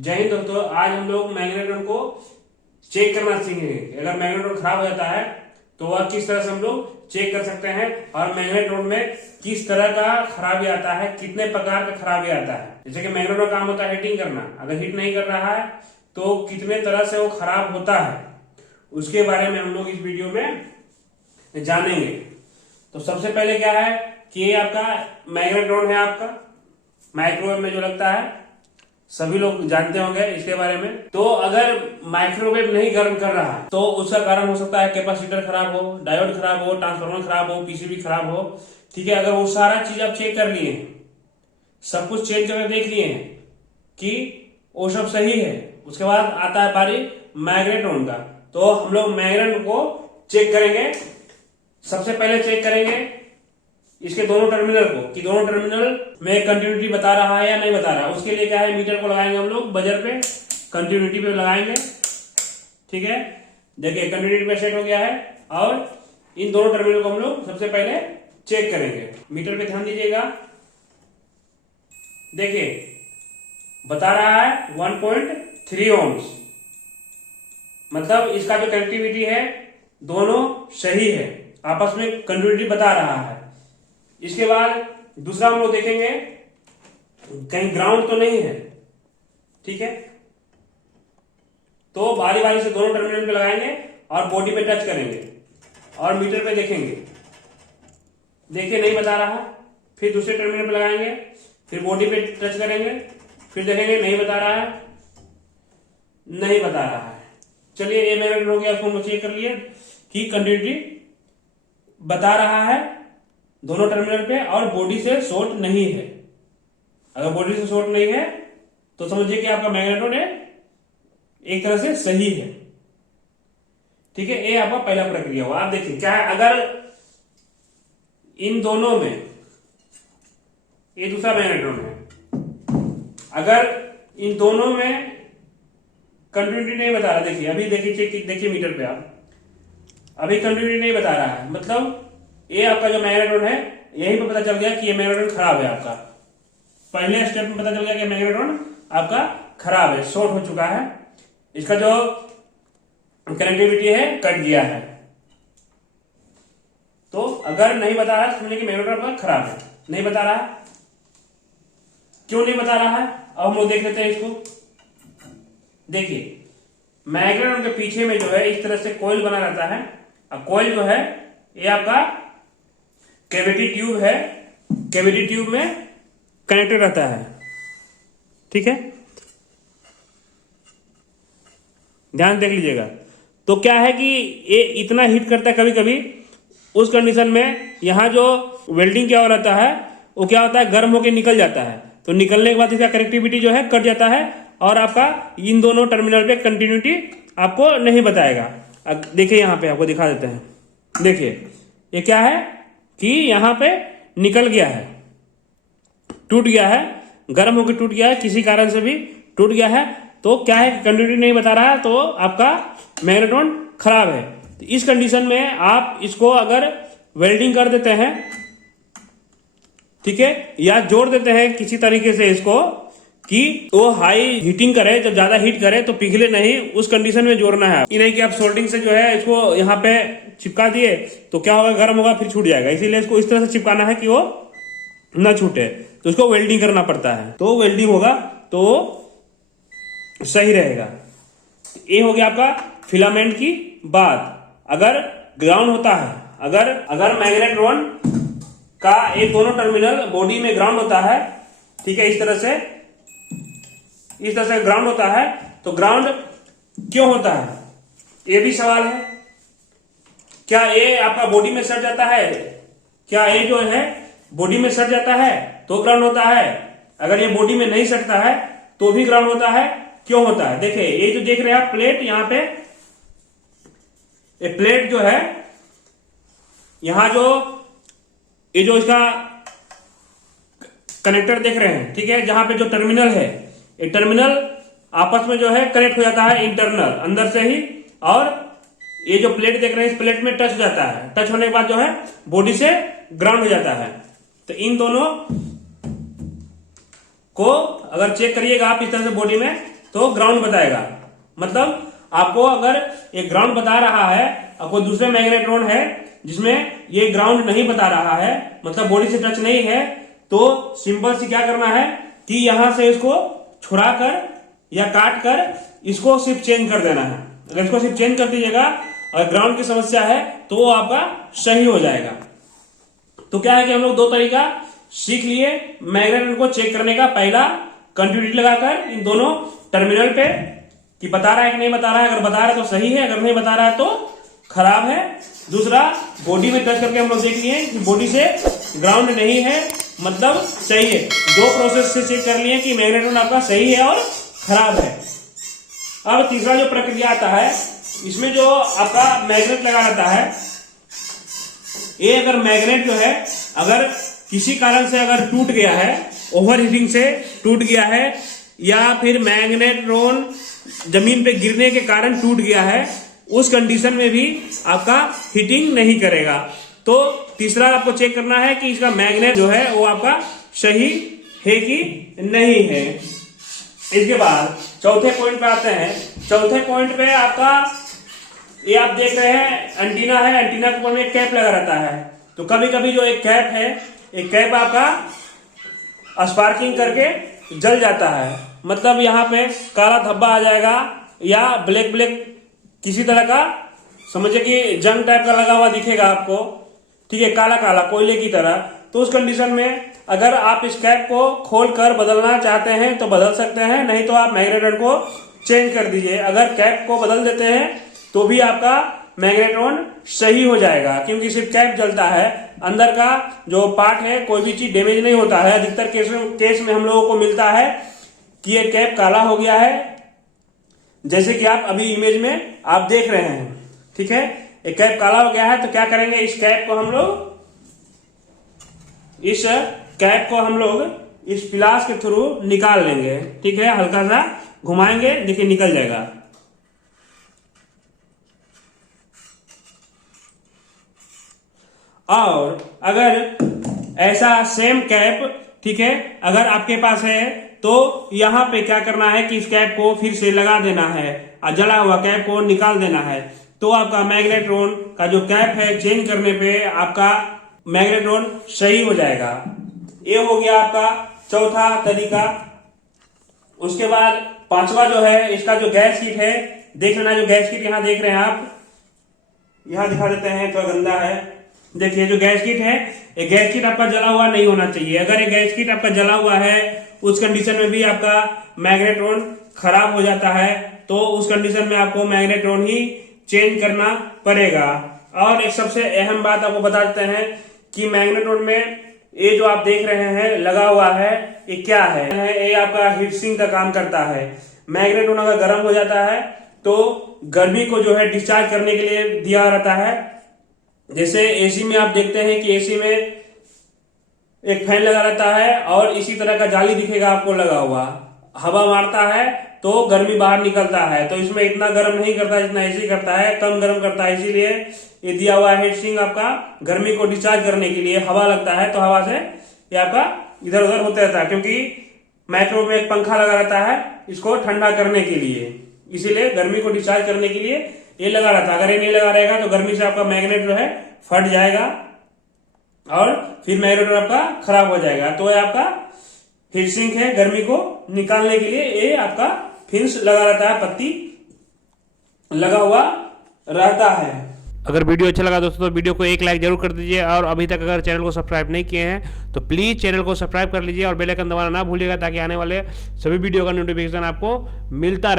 जय हिंद दोस्तों, आज हम लोग मैग्नेट्रॉन को चेक करना सीखेंगे। अगर मैग्नेट्रॉन खराब हो जाता है तो वह किस तरह से हम लोग चेक कर सकते हैं और मैग्नेट्रॉन में किस तरह का खराबी आता है, कितने प्रकार का खराबी आता है। जैसे कि मैग्नेट्रॉन का काम होता है हीटिंग करना, अगर हीट नहीं कर रहा है तो कितने तरह से वो खराब होता है, उसके बारे में हम लोग इस वीडियो में जानेंगे। तो सबसे पहले क्या है कि ये आपका मैग्नेट्रॉन है, आपका माइक्रोवेव में जो लगता है, सभी लोग जानते होंगे इसके बारे में। तो अगर माइक्रोवेव नहीं गर्म कर रहा है तो उसका कारण हो सकता है कैपेसिटर खराब हो, डायोड खराब हो, ट्रांसफार्मर खराब हो, पीसीबी खराब हो। ठीक है, अगर वो सारा चीज आप चेक कर लिए हैं, सब कुछ चेक करके देख लिए हैं कि वो सब सही है, उसके बाद आता है बारी मैग्नेट्रॉन का। तो हम लोग मैग्नेट्रॉन को चेक करेंगे। सबसे पहले चेक करेंगे इसके दोनों टर्मिनल को कि दोनों टर्मिनल में कंटिन्यूटी बता रहा है या नहीं बता रहा है। उसके लिए क्या है, मीटर को लगाएंगे हम लोग बजर पे, कंटिन्यूटी पे लगाएंगे। ठीक है, देखिए कंटिन्यूटी पे सेट हो गया है और इन दोनों टर्मिनल को हम लोग सबसे पहले चेक करेंगे। मीटर पे ध्यान दीजिएगा, देखिए बता रहा है 1.3 ohms, मतलब इसका जो कनेक्टिविटी है दोनों सही है, आपस में कंटिन्यूटी बता रहा है। इसके बाद दूसरा हम लोग देखेंगे कहीं ग्राउंड तो नहीं है। ठीक है, तो बारी बारी से दोनों टर्मिनल पे लगाएंगे और बॉडी पे टच करेंगे और मीटर पे देखेंगे, देखिए नहीं बता रहा। फिर दूसरे टर्मिनल पे लगाएंगे, फिर बॉडी पे टच करेंगे, फिर देखेंगे नहीं बता रहा है, नहीं बता रहा है। चलिए ये मैग्नेट हो गया, उसको हम चेक कर लिए कि कंटिन्यूटी बता रहा है दोनों टर्मिनल पे और बॉडी से शॉर्ट नहीं है। अगर बॉडी से शॉर्ट नहीं है तो समझिए कि आपका मैग्नेट्रॉन है एक तरह से सही है। ठीक है, ये आपका पहला प्रक्रिया हुआ। आप देखिए क्या है, अगर इन दोनों में, ये दूसरा मैग्नेट्रॉन है, अगर इन दोनों में कंटिन्यूटी नहीं बता रहा, देखिए अभी देखिए चेक, देखिए मीटर पे आप, अभी कंटिन्यूटी नहीं बता रहा है, मतलब ये आपका जो मैग्नेट्रॉन है यहीं पे पता चल गया कि ये मैग्नेट्रॉन खराब है। आपका पहले स्टेप में पता चल गया कि मैग्नेट्रॉन आपका खराब है, शॉर्ट हो चुका है, इसका जो कनेक्टिविटी है कट गया है। तो अगर नहीं बता रहा समझिए कि मैग्नेट्रॉन आपका खराब है। नहीं बता रहा, क्यों नहीं बता रहा है, अब हम लोग देख लेते हैं इसको। देखिए मैग्नेट्रॉन के पीछे में जो है इस तरह से कॉइल बना रहता है, अब कॉइल जो है ये आपका कैविटी ट्यूब है, कैविटी ट्यूब में कनेक्टेड रहता है। ठीक है, ध्यान देख लीजिएगा। तो क्या है कि ये इतना हीट करता है कभी कभी, उस कंडीशन में यहां जो वेल्डिंग क्या हो रहता है वो क्या होता है, गर्म होकर निकल जाता है। तो निकलने के बाद इसका कनेक्टिविटी जो है कट जाता है और आपका इन दोनों टर्मिनल पे कंटिन्यूटी आपको नहीं बताएगा। देखिए यहां पे आपको दिखा देते हैं, देखिए ये क्या है कि यहां पे निकल गया है, टूट गया है, गर्म होकर टूट गया है, किसी कारण से भी टूट गया है। तो क्या है, कंटिन्यूटी नहीं बता रहा है, तो आपका मैग्नेट्रॉन खराब है। तो इस कंडीशन में आप इसको अगर वेल्डिंग कर देते हैं, ठीक है, या जोड़ देते हैं किसी तरीके से इसको कि वो हाई हीटिंग करे, जब ज्यादा हीट करे तो पिघले नहीं, उस कंडीशन में जोड़ना है। ये नहीं कि आप सोल्डिंग से जो है इसको यहाँ पे चिपका दिए तो क्या होगा, गर्म होगा फिर छूट जाएगा। इसीलिए इसको इस तरह से चिपकाना है कि वो ना छूटे, तो इसको वेल्डिंग करना पड़ता है। तो वेल्डिंग होगा तो सही रहेगा। ये हो गया आपका फिलामेंट की बात। अगर ग्राउंड होता है, अगर मैग्नेट्रॉन का ये दोनों टर्मिनल बॉडी में ग्राउंड होता है, ठीक है, इस तरह से ग्राउंड होता है, तो ग्राउंड क्यों होता है ये भी सवाल है। क्या ये आपका बॉडी में सट जाता है, क्या ये जो है बॉडी में सट जाता है तो ग्राउंड होता है, अगर ये बॉडी में नहीं सटता है तो भी ग्राउंड होता है। क्यों होता है, देखिए ये जो देख रहे हैं आप प्लेट, यहां पे ये प्लेट जो है, यहां जो ये जो इसका कनेक्टर देख रहे हैं, ठीक है, जहां पे जो टर्मिनल है, ये टर्मिनल आपस में जो है कनेक्ट हो जाता है इंटरनल, अंदर से ही, और ये जो प्लेट देख रहे हैं इस प्लेट में टच हो जाता है, टच होने के बाद जो है बॉडी से ग्राउंड हो जाता है। तो इन दोनों को अगर चेक करिएगा आप इस तरह से बॉडी में, तो ग्राउंड बताएगा। मतलब आपको अगर एक ग्राउंड बता रहा है और कोई दूसरे मैग्नेट्रॉन है जिसमें ये ग्राउंड नहीं बता रहा है, मतलब बॉडी से टच नहीं है, तो सिंपल सी क्या करना है कि यहां से इसको छुड़ा कर या काट कर इसको सिर्फ चेंज कर देना है। अगर इसको सिर्फ चेंज कर दीजिएगा और ग्राउंड की समस्या है तो वो आपका सही हो जाएगा। तो क्या है कि हम लोग दो तरीका सीख लिए मैग्नेट्रॉन को चेक करने का। पहला, कंटिन्यूटी लगाकर इन दोनों टर्मिनल पे कि बता रहा है कि नहीं बता रहा है, अगर बता रहा है तो सही है, अगर नहीं बता रहा है तो खराब है। दूसरा, बॉडी में टच करके हम लोग देख लिए कि बॉडी से ग्राउंड नहीं है, मतलब सही है। दो प्रोसेस से चेक कर लिए कि मैग्नेट्रॉन आपका सही है और खराब है। अब तीसरा जो प्रक्रिया आता है, इसमें जो आपका मैग्नेट लगा रहता है, ये अगर मैग्नेट जो है अगर किसी कारण से अगर टूट गया है, ओवर हीटिंग से टूट गया है, या फिर मैग्नेट्रॉन जमीन पे गिरने के कारण टूट गया है, उस कंडीशन में भी आपका हीटिंग नहीं करेगा। तो तीसरा आपको चेक करना है कि इसका मैग्नेट जो है वो आपका सही है कि नहीं है। इसके बाद चौथे पॉइंट पे आते हैं। चौथे पॉइंट पे आपका ये आप देख रहे हैं एंटीना है, एंटीना के ऊपर में एक कैप लगा रहता है। तो कभी कभी जो एक कैप है, एक कैप आपका स्पार्किंग करके जल जाता है, मतलब यहाँ पे काला धब्बा आ जाएगा या ब्लैक ब्लैक किसी तरह का, समझिए कि जंग टाइप का लगा हुआ दिखेगा आपको, ठीक है, काला काला कोयले की तरह। तो उस कंडीशन में अगर आप इस कैप को खोल कर बदलना चाहते हैं तो बदल सकते हैं, नहीं तो आप मैग्नेट्रॉन को चेंज कर दीजिए। अगर कैप को बदल देते हैं तो भी आपका मैग्नेट्रॉन सही हो जाएगा, क्योंकि सिर्फ कैप जलता है, अंदर का जो पार्ट है कोई भी चीज डैमेज नहीं होता है। अधिकतर केस में हम लोगों को मिलता है कि ये कैप काला हो गया है, जैसे कि आप अभी इमेज में आप देख रहे हैं, ठीक है, एक कैप काला हो गया है। तो क्या करेंगे, इस कैप को हम लोग इस पिलास के थ्रू निकाल लेंगे, ठीक है, हल्का सा घुमाएंगे, देखिए निकल जाएगा। और अगर ऐसा सेम कैप, ठीक है, अगर आपके पास है तो यहां पे क्या करना है कि इस कैप को फिर से लगा देना है और जला हुआ कैप को निकाल देना है। तो आपका मैग्नेट्रॉन का जो कैप है चेंज करने पे आपका मैग्नेट्रॉन सही हो जाएगा। ये हो गया आपका चौथा तरीका। उसके बाद पांचवा जो है, इसका जो गैस कीट है, देख लेना, जो गैस कीट यहां देख रहे हैं आप, यहां दिखा देते हैं, तो गंदा है। देखिए जो गैस कीट है, ये गैस कीट आपका जला हुआ नहीं होना चाहिए। अगर ये गैस कीट आपका जला हुआ है, उस कंडीशन में भी आपका मैग्नेट्रॉन खराब हो जाता है, तो उस कंडीशन में आपको मैग्नेट्रॉन ही चेंज करना पड़ेगा। और एक सबसे अहम बात आपको बता देते हैं कि मैग्नेट्रॉन में ये जो आप देख रहे हैं लगा हुआ है, ये क्या है, ये आपका हीट सिंक का काम करता है। मैग्नेट्रॉन अगर गर्म हो जाता है तो गर्मी को जो है डिस्चार्ज करने के लिए दिया रहता है। जैसे एसी में आप देखते हैं कि एसी में एक फैन लगा रहता है और इसी तरह का जाली दिखेगा आपको लगा हुआ, हवा मारता है तो गर्मी बाहर निकलता है। तो इसमें इतना गर्म नहीं करता जितना एसी करता है, कम गर्म करता है। इसीलिए ये दिया हुआ हीट सिंक आपका गर्मी को डिस्चार्ज करने के लिए, हवा लगता है तो हवा से ये आपका इधर उधर होते रहता है, क्योंकि माइक्रो में एक पंखा लगा रहता है इसको ठंडा करने के लिए, इसीलिए गर्मी को डिस्चार्ज करने के लिए ये लगा रहता है। अगर ये नहीं लगा रहेगा तो गर्मी से आपका मैग्नेट जो है फट जाएगा और फिर मैग्नेट आपका खराब हो जाएगा। तो ये आपका हीट सिंक है, गर्मी को निकालने के लिए ये आपका फिंस लगा रहता है, पत्ती लगा हुआ रहता है। अगर वीडियो अच्छा लगा दोस्तों तो वीडियो को एक लाइक जरूर कर दीजिए, और अभी तक अगर चैनल को सब्सक्राइब नहीं किए हैं तो प्लीज़ चैनल को सब्सक्राइब कर लीजिए और बेल आइकन दबाना ना भूलिएगा, ताकि आने वाले सभी वीडियो का नोटिफिकेशन आपको मिलता रहे।